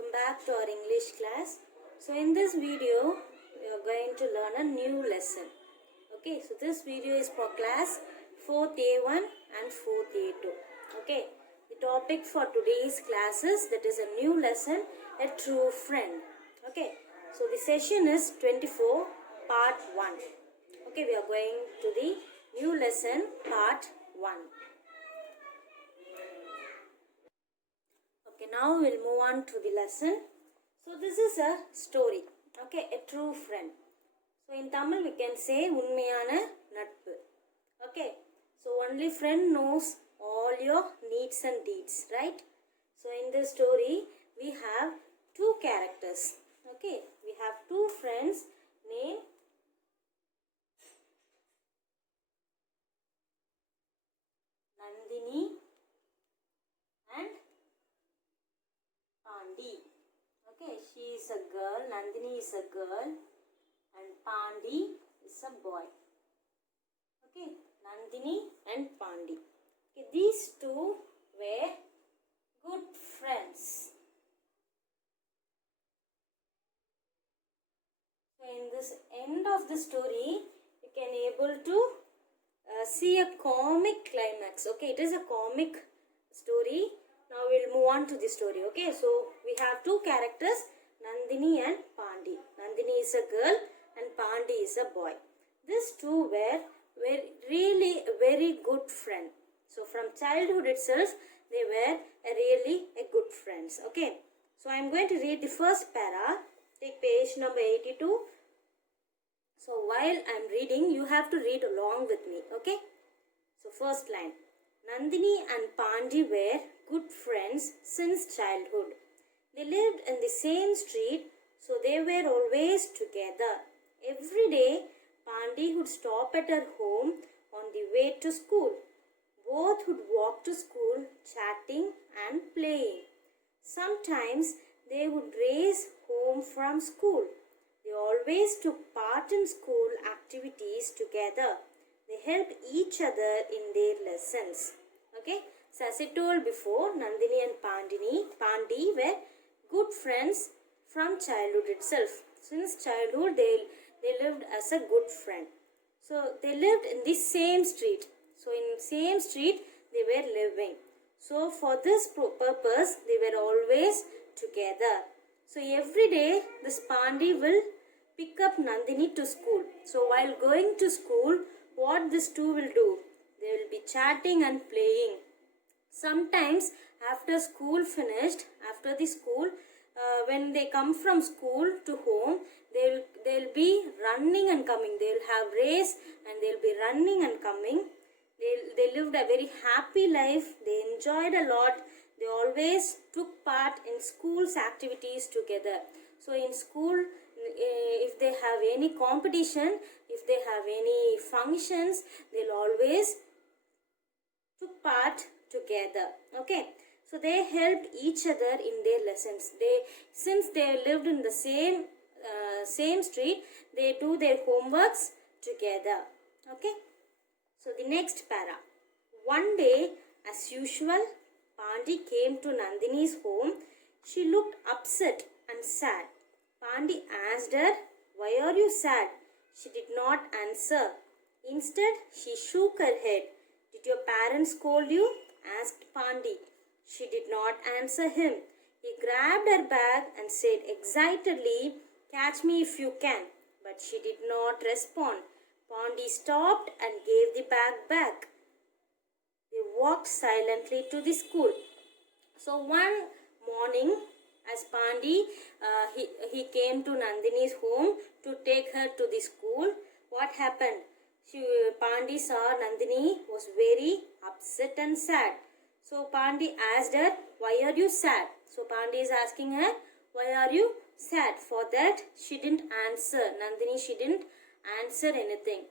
welcome back to our English class. So in this video we are going to learn a new lesson. Okay, so this video is for class 4th A1 and 4th A2. Okay, the topic for today's class is, that is a new lesson, a true friend. Okay, so the session is 24 part 1. Okay, we are going to the new lesson part 1. Okay, now we'll move on to the lesson. So this is a story. Okay, a true friend. So in Tamil we can say உண்மையான நட்பு. Okay, so only friend knows all your needs and deeds, right? So in this story we have two characters. Okay, we have two friends named Nandini and Pandi. Okay, she is a girl, Nandini is a girl, and Pandi is a boy. Okay, Nandini and Pandi. Okay, these two were good friends. So in this end of the story, you can able to see a comic climax. Okay, it is a comic story. Now we'll move on to the story. Okay, so we have two characters, Nandini and Pandi. Nandini is a girl and Pandi is a boy. These two were really a very good friend. So from childhood itself, they were really a good friends. Okay, so I'm going to read the first para. Take page number 82. So while I'm reading, you have to read along with me. Okay, so first line. Nandini and Pandi were good friends since childhood. They lived in the same street, so they were always together. Every day, Pandi would stop at her home on the way to school. Both would walk to school, chatting and playing. Sometimes they would race home from school. They always took part in school activities together. They helped each other in their lessons. Okay, so as I told before, Nandini and Pandi were good friends from childhood itself. Since childhood, they lived as a good friend. So they lived in the same street. So in same street, they were living. So for this purpose, they were always together. So every day, this Pandi will pick up Nandini to school. So while going to school, what these two will do? They will be chatting and playing. Sometimes after school finished, after the school, when they come from school to home, they'll be running and coming. They'll have race and they'll be running and coming. They lived a very happy life. They enjoyed a lot. They always took part in school's activities together. So in school, if they have any competition, if they have any functions, they'll always took part together. Okay, so they helped each other in their lessons. Since they lived in the same street, they do their homeworks together. Okay, so the next para. One day, as usual, Pandi came to Nandini's home. She looked upset and sad. Pandi asked her, "Why are you sad?" She did not answer. Instead, she shook her head. "Did your parents scold you?" asked Pandi. She did not answer him. He grabbed her bag and said excitedly, "Catch me if you can." But she did not respond. Pandi stopped and gave the bag back. They walked silently to the school. So one morning, as Pandi, he came to Nandini's home to take her to the school. What happened? Pandi saw Nandini was very upset and sad. So Pandi asked her, "Why are you sad?" So Pandi is asking her, "Why are you sad?" For that, she didn't answer. Nandini, she didn't answer anything.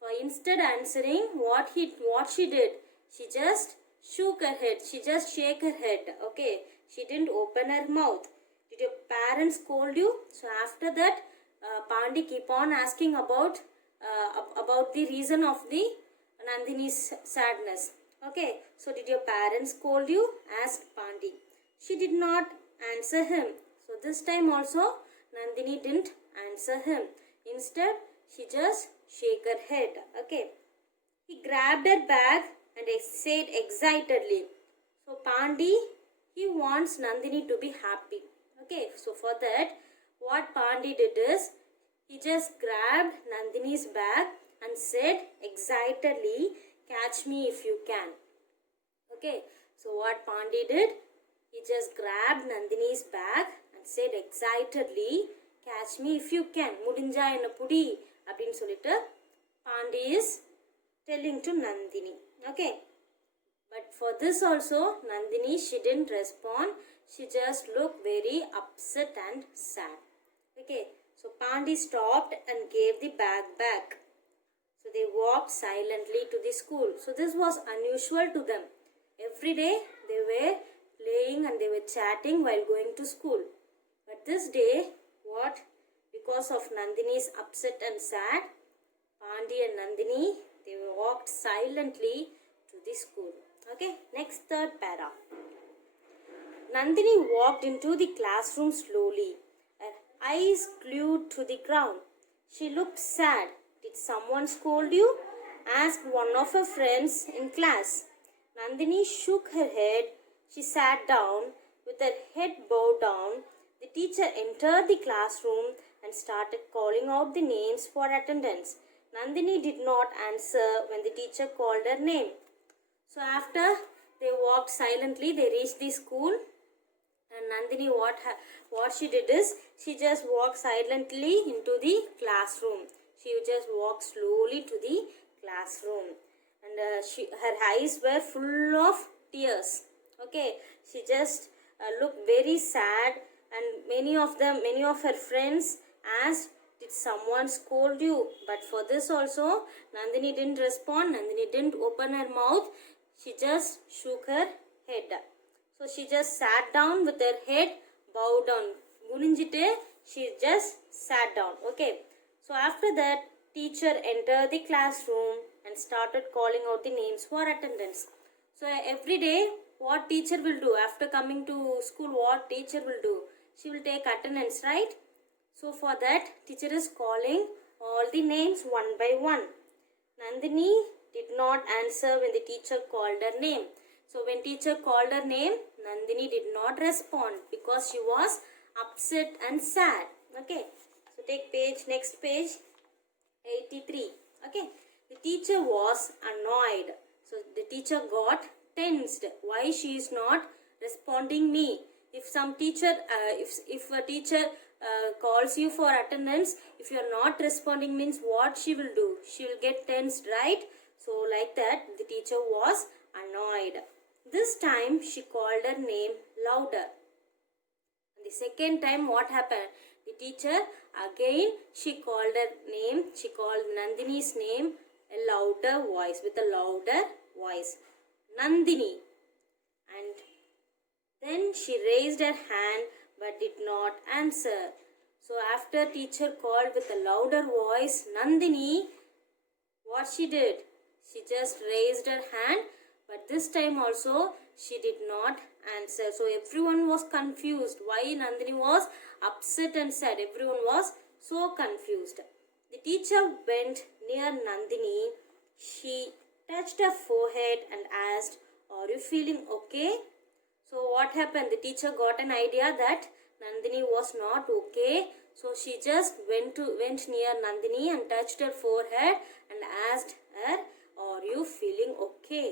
For instead answering, what she did, she just shook her head. She just shake her head. Okay, she didn't open her mouth. "Did your parents scold you?" So after that, Pandi keep on asking about the reason of the Nandini's sadness. Okay, so did your parents scold you? Asked Pandi. She did not answer him. So this time also Nandini didn't answer him. Instead, she just shook her head. Okay. He grabbed her bag and said excitedly. So Pandi, he wants Nandini to be happy. Okay, so for that, what Pandi did is, he just grabbed Nandini's bag and said excitedly, catch me if you can. Okay, so what Pandi did, he just grabbed Nandini's bag and said excitedly, catch me if you can. Mudinja enna pudi அப்படினு சொல்லிட்டு Pandi is telling to Nandini. Okay. But for this also, Nandini, she didn't respond. She just looked very upset and sad. Okay. So Pandi stopped and gave the bag back. So they walked silently to the school. So this was unusual to them. Every day they were playing and they were chatting while going to school. But this day, what? Because of Nandini's upset and sad, Pandi and Nandini, they walked silently to the school. Okay, next third para. Nandini walked into the classroom slowly, her eyes glued to the ground. She looked sad. Did someone scold you? Asked one of her friends in class. Nandini shook her head. She sat down with her head bowed down. The teacher entered the classroom and started calling out the names for attendance. Nandini did not answer when the teacher called her name. So after they walked silently, they reached the school. And Nandini, what she did is, she just walked silently into the classroom. She just walked slowly to the classroom. And her eyes were full of tears. Okay, she just looked very sad. And many of her friends asked, did someone scold you? But for this also, Nandini didn't respond. Nandini didn't open her mouth. She just shook her head. So she just sat down with her head bowed down. Guninjite, she just sat down. Okay. So after that, teacher entered the classroom and started calling out the names for attendance. So every day, what teacher will do? After coming to school, what teacher will do? She will take attendance, right? So for that, teacher is calling all the names one by one. Nandini did not answer when the teacher called her name. So when teacher called her name, Nandini did not respond because she was upset and sad. Okay. So take next page, 83. Okay. The teacher was annoyed. So the teacher got tensed. Why she is not responding me? If some teacher, if a teacher calls you for attendance, if you are not responding, means what she will do? She will get tensed, right? So like that, the teacher was annoyed. This time she called her name louder. And the second time, what happened? The teacher again, she called her name. She called Nandini's name a louder voice, with a louder voice. Nandini. And then she raised her hand but did not answer. So after teacher called with a louder voice, Nandini, what she did? She just raised her hand, but this time also she did not answer. So everyone was confused. Why Nandini was upset and sad? Everyone was so confused. The teacher went near Nandini. She touched her forehead and asked, "Are you feeling okay?" So what happened? The teacher got an idea that Nandini was not okay. So she just went near Nandini and touched her forehead and asked her, "Are you feeling okay?"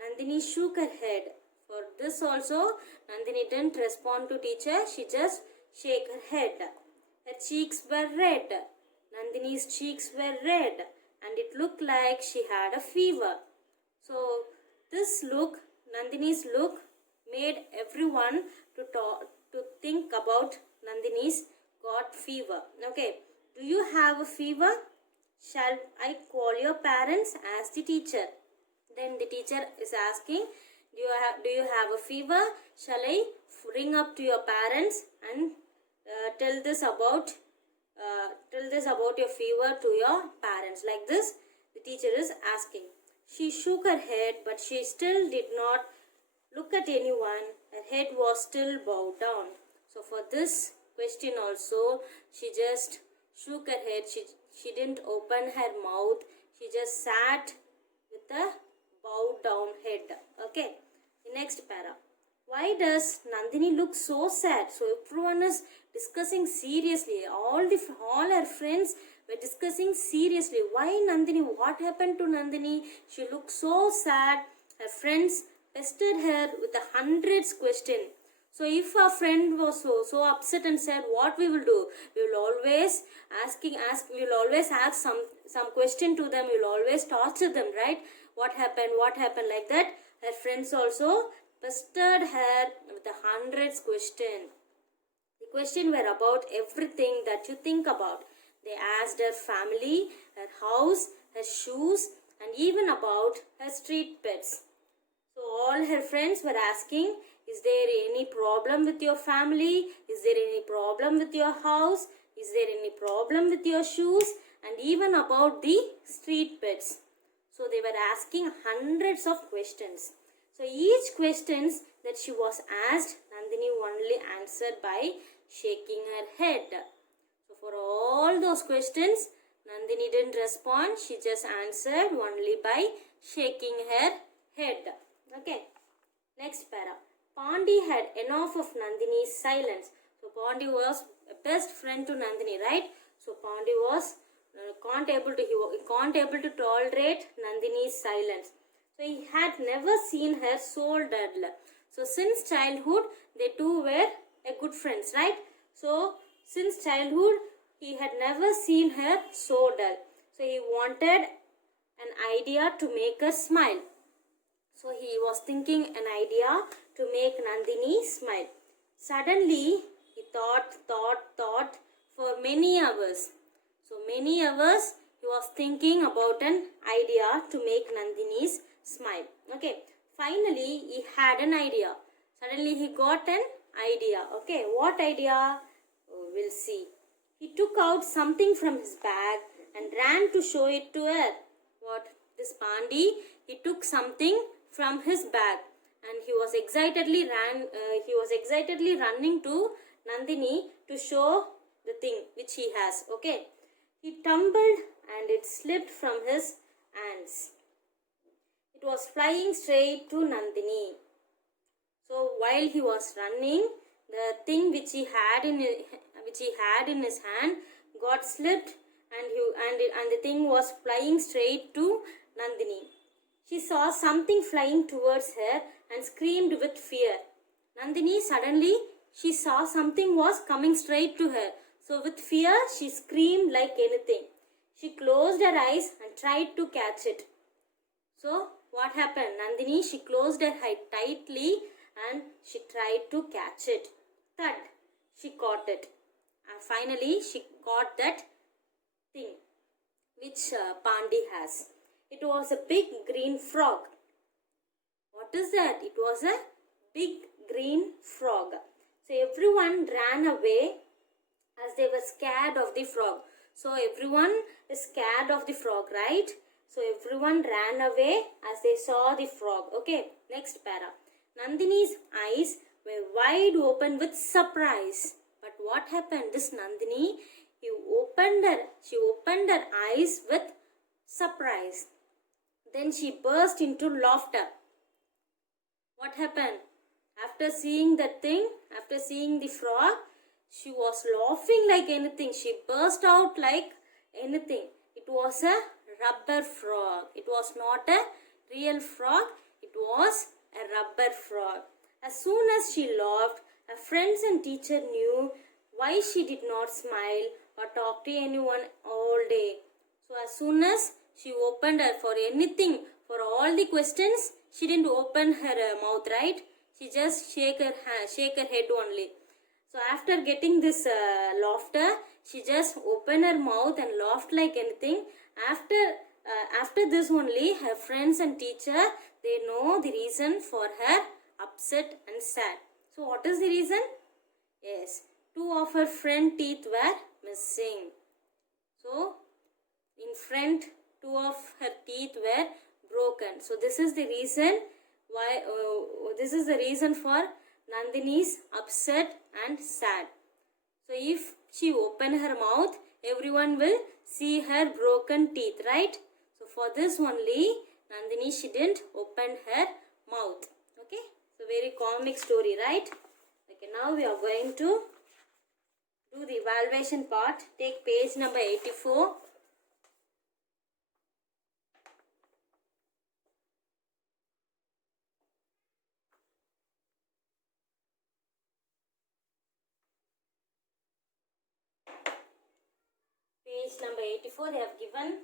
Nandini shook her head. For this also, Nandini didn't respond to teacher. She just shook her head. Her cheeks were red. Nandini's cheeks were red, and it looked like she had a fever. So this look, Nandini's look, made everyone to think about Nandini's got fever. Okay, do you have a fever? Shall I call your parents? Asked the teacher. Then the teacher is asking, do you have a fever? Shall I ring up to your parents and tell this about your fever to your parents? Like this, the teacher is asking. She shook her head, but she still did not look at anyone. Her head was still bowed down. So for this question also, she just shook her head. She didn't open her mouth. She just sat with a bowed down head. Okay. The next para. Why does Nandini look so sad? So everyone is discussing seriously. All her friends were discussing seriously. Why Nandini? What happened to Nandini? She looked so sad. Her friends pestered her with the hundreds question. So if a friend was so upset and said, what we will do? We will always we will always ask some question to them. We will always torture them, right? What happened? What happened? Like that. Her friends also pestered her with the hundreds question. The question were about everything that you think about. They asked her family, her house, her shoes, and even about her street pets. So all her friends were asking, is there any problem with your family? Is there any problem with your house? Is there any problem with your shoes? And even about the street pets. So they were asking hundreds of questions. So each questions that she was asked, Nandini only answered by shaking her head. So for all those questions, Nandini didn't respond. She just answered only by shaking her head. Okay. Next para. Pandi had enough of Nandini's silence. So Pandi was a best friend to Nandini, right? So Pandi was can't able to tolerate Nandini's silence. So he had never seen her so dull. So since childhood, they two were a good friends, right? So since childhood, he had never seen her so dull. So he wanted an idea to make her smile. So he was thinking an idea to make Nandini smile. Suddenly, he thought for many hours. So many hours he was thinking about an idea to make Nandini's smile. Okay. Finally, he had an idea. Suddenly he got an idea. Okay. What idea? Oh, we'll see. He took out something from his bag and ran to show it to her. What? This Pandi, he took something from his bag and he was excitedly running to Nandini to show the thing which he has. Okay. He tumbled and it slipped from his hands. It was flying straight to Nandini. So while he was running, the thing which he had in his hand got slipped and the thing was flying straight to Nandini. She saw something flying towards her and screamed with fear. Nandini suddenly she saw something was coming straight to her. So with fear, she screamed like anything. She closed her eyes and tried to catch it. So what happened? Nandini, she closed her eyes tightly and she tried to catch it. Thud, she caught it. And finally, she caught that thing which Pandi has. It was a big green frog. What is that? It was a big green frog. So everyone ran away as they were scared of the frog. So everyone is scared of the frog, right? So everyone ran away as they saw the frog. Okay, next para. Nandini's eyes were wide open with surprise. But what happened? This Nandini, she opened her eyes with surprise. Then she burst into laughter. What happened? After seeing that thing, after seeing the frog, she was laughing like anything. She burst out like anything. It was a rubber frog. It was not a real frog. It was a rubber frog. As soon as she laughed, her friends and teacher knew why she did not smile or talk to anyone all day. So as soon as she opened her for anything, for all the questions, she didn't open her mouth, right? She just shake her head only. So after getting this laughter, she just opened her mouth and laughed like anything. After this only, her friends and teacher, they know the reason for her upset and sad. So what is the reason? Yes, two of her front teeth were missing. So in front, two of her teeth were broken. So this is the reason why. This is the reason for Nandini is upset and sad. So if she open her mouth, everyone will see her broken teeth, right? So for this only, Nandini, she didn't open her mouth. Okay? So very comic story, right? Okay, now we are going to do the evaluation part. Take page number 84. Page number 84, they have given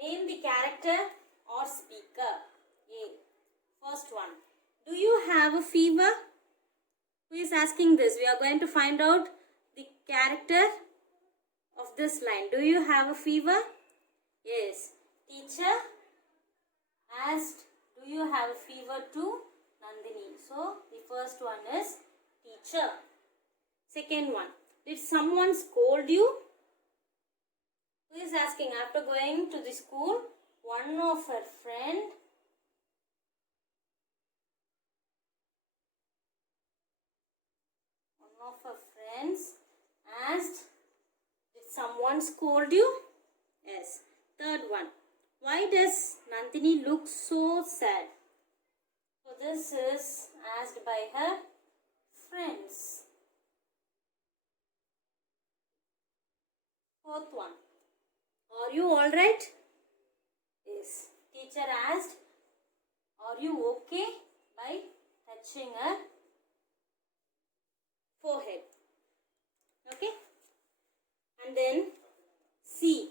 name the character or speaker. A. First one. Do you have a fever? Who is asking this? We are going to find out the character of this line. Do you have a fever? Yes. Teacher asked, do you have a fever to Nandini? So, the first one is teacher. Second one. Did someone scold you? Who is asking? After going to the school, one of her friends asked, did someone scold you? Yes. Third one. Why does Nandini look so sad? So this is asked by her friends. Fourth one. Are you alright? Yes. Teacher asked, are you okay? By touching her forehead. Okay? And then C.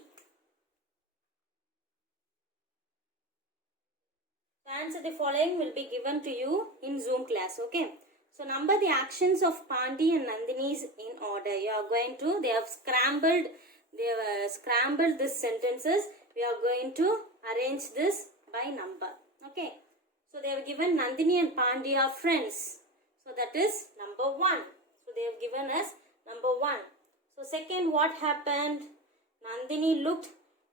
The answer the following will be given to you in Zoom class. Okay? So number the actions of Pandi and Nandini's in order. You are going to, they have scrambled these sentences. We are going to arrange this by number. Okay? So they have given Nandini and Pandi are friends. So that is number 1. So they have given us number 1. So second, what happened? Nandini looked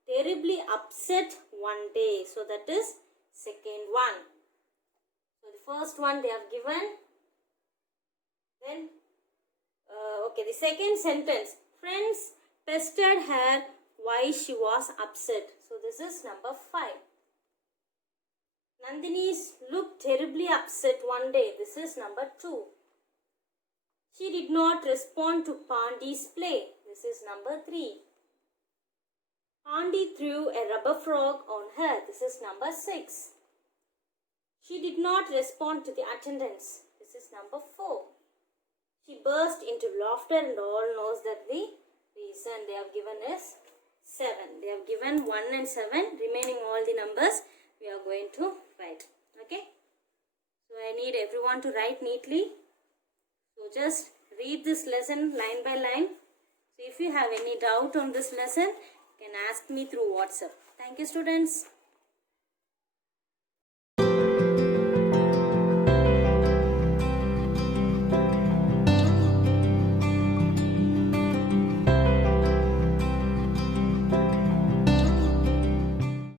terribly upset one day. So that is second one. So the first one they have given. Then, okay, the second sentence. Friends pestered her why she was upset. So this is number 5. Nandini looked terribly upset one day. This is number 2. She did not respond to Pandi's play. This is number 3. Pandi threw a rubber frog on her. This is number 6. She did not respond to the attendance. This is number 4. She burst into laughter and all knows that the reason they have given is 7. They have given 1 and 7. Remaining all the numbers we are going to write. Okay. So I need everyone to write neatly. So just read this lesson line by line. So if you have any doubt on this lesson, you can ask me through WhatsApp. Thank you, students.